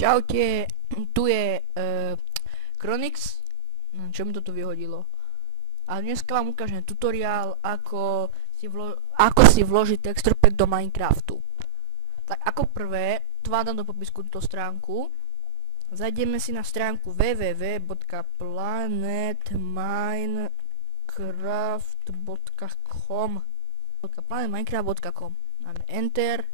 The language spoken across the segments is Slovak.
Čaute, tu je Chronix, čo mi to tu vyhodilo. A dneska vám ukážem tutoriál, ako si vložiť texture pack do Minecraftu. Tak ako prvé, tu vám dám do popisku túto stránku. Zajdeme si na stránku www.planetminecraft.com planetminecraft.com. Dáme Enter.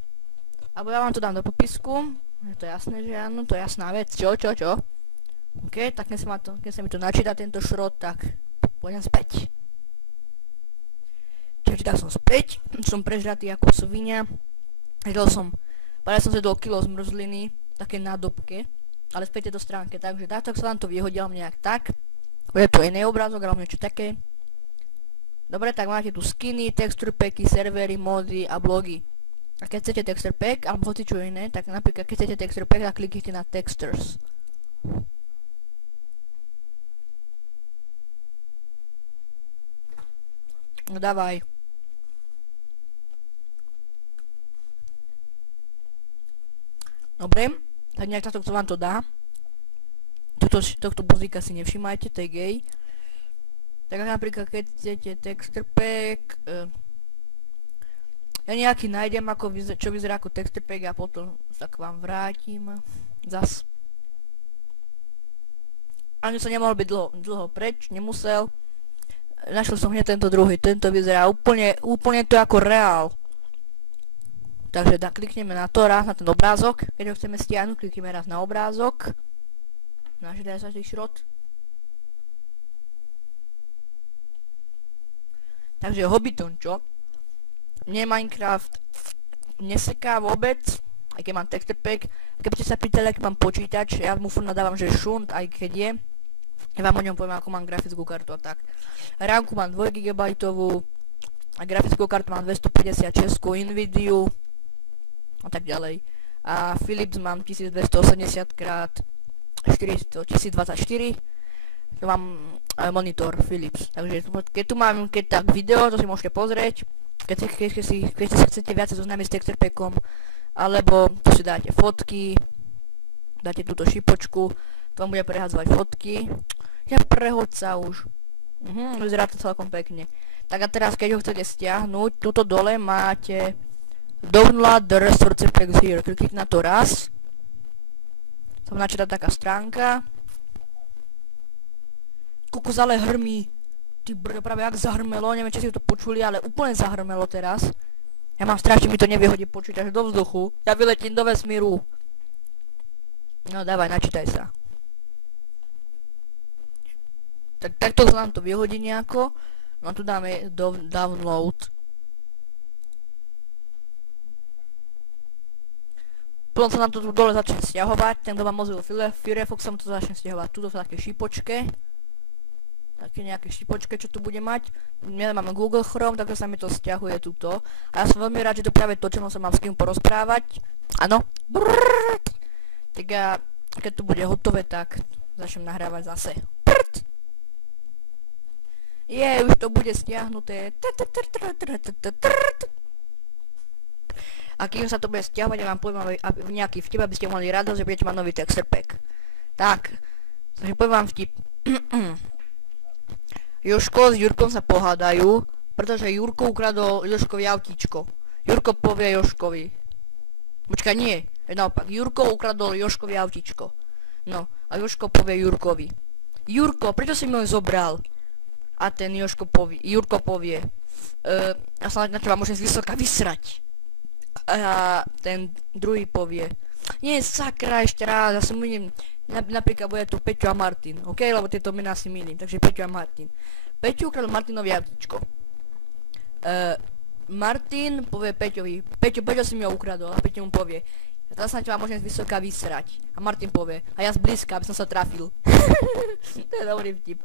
Alebo ja vám to dám do popisku. Je to jasné, že áno, to je jasná vec. Čo? OK, tak keď sa mi to načíta tento šrot, tak pôjdem späť. Čiže tak som späť, som prežratý ako svinia. Práve som zjedol kilo zmrzliny, také na dobke, ale späť je to stránke, takže takto sa vám to vyhodilo nejak tak. Je tu iný obrázok, alebo niečo také. Dobre, tak máte tu skiny, texture packy, servery, mody a blogy. A keď chcete texture pack, alebo hoci čo iné, tak napríklad keď chcete texture pack, tak kliknite na textures. No dávaj. Dobre, tak nejak takto vám to dá. Tohto buzíka si nevšimajte, to je gay. Tak napríklad keď chcete texture pack, ja nejaký nájdem, čo vyzerá ako texture pack a potom sa k vám vrátim zas. Ani som nemohol byť dlho preč, nemusel. Našiel som hneď tento druhý, tento vyzerá úplne to ako reál. Takže klikneme na to raz, na ten obrázok, keď ho chceme stiahnuť, klikneme raz na obrázok. Naždá sa tý šrot. Takže Hobbiton, čo? Mne Minecraft neseká vôbec, aj keď mám texture pack. Keby ste sa pýtali, aký mám počítač, ja mu furt nadávam, že šunt, aj keď je. Ja vám o ňom poviem, ako mám grafickú kartu a tak. RAMku mám 2 GB a grafickú kartu mám 256, Nvidiu a tak ďalej. A Philips mám 1280x400, 1024. Tu mám monitor Philips, takže keď tu mám tak video, to si môžete pozrieť. Keď sa chcete viac zoznámiť s texture packom, alebo tu si dáte fotky, dáte túto šipočku, to vám bude prehádzovať fotky. Ja prehod sa už. Vyzerá to celkom pekne. Tak a teraz keď ho chcete stiahnuť, tuto dole máte Download the resource packs here. Kliknite na to raz. Tam načíta taká stránka. Kokos, ale hrmí. Ty brdo, práve jak zahrmelo, neviem či si to počuli, ale úplne zahrmelo teraz. Ja mám strašne, mi to nevyhodí počítač do vzduchu. Ja vyletím do vesmíru. No dávaj, načítaj sa. Tak takto sa nám to vyhodí nejako. No tu dáme download. Potom sa nám to tu dole začne stiahovať. Ten, kto má Mozilla Firefox, sa mu to začne stiahovať. Tuto sa také šipočke. Také nejaké šipočke, čo tu bude mať. Ja mám Google Chrome, takže sa mi to stiahuje tuto. A ja som veľmi rád, že to práve točeno, sa mám s kým porozprávať. Áno. Tak ja, keď to bude hotové, tak začnem nahrávať zase. Už to bude stiahnuté. A kým sa to bude stiahovať, ja vám poviem nejaký vtip, aby ste mali radosť, že budete mať nový texture pack. Tak, takže poviem vám vtip. Jožko s Jurkom sa pohádajú, pretože Jurko ukradol Jožkovi autíčko. Jurko povie Jožkovi. Počkaj, nie, naopak. Jurko ukradol Jožkovi autíčko. No, a Jožko povie Jurkovi. Jurko, prečo si mi ho zobral? A ten Jurko povie. Ja sa na teba môžem zvysoka vysrať. A ten druhý povie. Nie, sakra, ešte raz, ja som idem. Napríklad bude tu Peťo a Martin, ok? Lebo tieto mená si milím, takže Peťo a Martin. Peťo ukradol Martinovi autíčko. Martin povie Peťovi, Peťo si mi ho ukradol, a Peťo mu povie, teraz sa na teba môžem vysoká vysrať. A Martin povie, a ja zblízka, aby som sa trafil. To je dobrý vtip.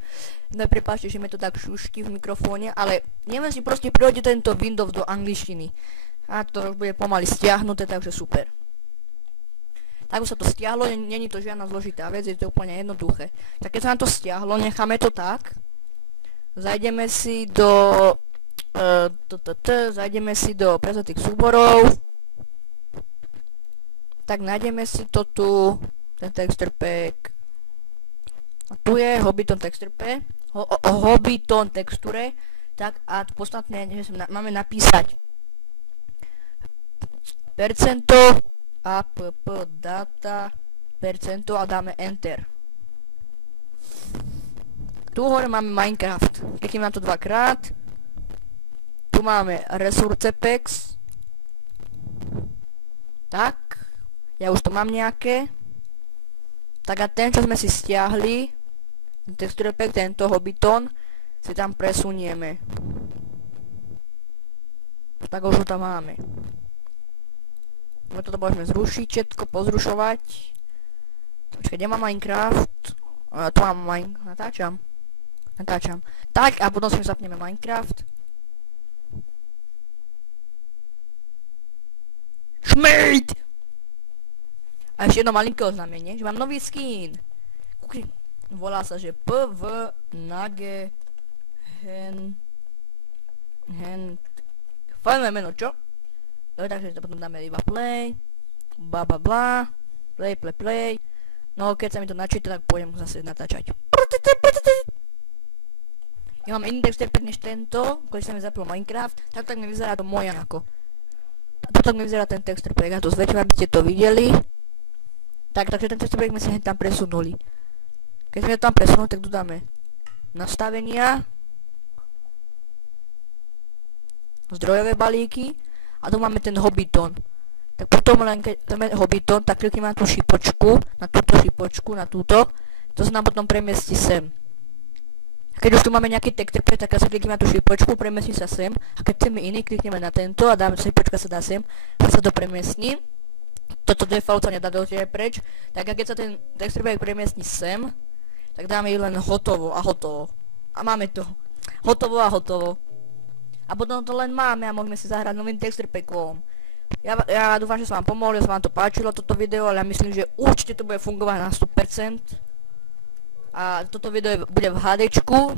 No prepáčte, že mi to tak šušti v mikrofóne, ale neviem si proste prehodiť tento Windows do angličtiny. A to už bude pomaly stiahnuté, takže super. Tak už sa to stiahlo, není to žiadna zložitá vec, je to úplne jednoduché. Tak keď sa nám to stiahlo, necháme to tak. Zajdeme si do prevzatých súborov. Tak nájdeme si to tu. ten texture pack. A tu je Hobbiton texture pack. Hobbiton texture. Tak a podstatné, že máme napísať percento app data percento a dáme enter. Tu hore máme Minecraft. Klikneme na to dvakrát. Tu máme resource packs. Tak. Ja už to mám nejaké. Tak a ten, čo sme si stiahli, texture pack, tento Hobbiton, si tam presunieme. Tak už ho tam máme. Toto môžeme zrušiť, všetko pozrušovať. Počkaj, kde mám Minecraft? Tu mám Minecraft. Natáčam. Tak a potom si zapneme Minecraft. Šmejt! A ešte jedno malinké oznámenie, že mám nový skin. Volá sa, že PV Nage Hen fajné meno, čo? Dobre, takže to potom dáme iba play. Bla bla bla. Play. No keď sa mi to načíta, tak pôjdem zase natáčať. Ja mám iný texture pack než tento, keď sa mi zapil Minecraft, tak mi vyzerá to moja ako. Toto mi vyzerá ten texture pack, ja to zväčším, aby ste to videli. Takže ten texture pack sme sa tam presunuli. Keď sme to tam presunuli, tak tu dáme nastavenia, zdrojové balíky a tu máme ten Hobbiton. Tak potom len keď máme Hobbiton, tak klikneme na tú šipočku, na túto, to sa nám potom premiestí sem. Keď už tu máme nejaký texture pack, tak sa klikneme na tú šipočku, premiestí sa sem a keď chceme iný, klikneme na tento a dáme šipočka sa dá sem, tak sa to premiestní. Toto default sa nedá dotiaľ preč, tak a keď sa ten texture pack premiestní sem, tak dáme len hotovo a hotovo. A máme to. Hotovo a hotovo. A potom to len máme a môžeme si zahrať novým texture packom. Ja dúfam, že sa vám pomohlo, že sa vám to páčilo toto video, ale ja myslím, že určite to bude fungovať na 100%. A toto video bude v HDčku,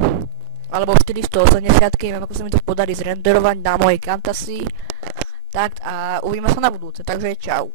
alebo v 480, neviem ako sa mi to podarí zrenderovať na mojej Camtasii. Tak a uvidíme sa na budúce, takže čau.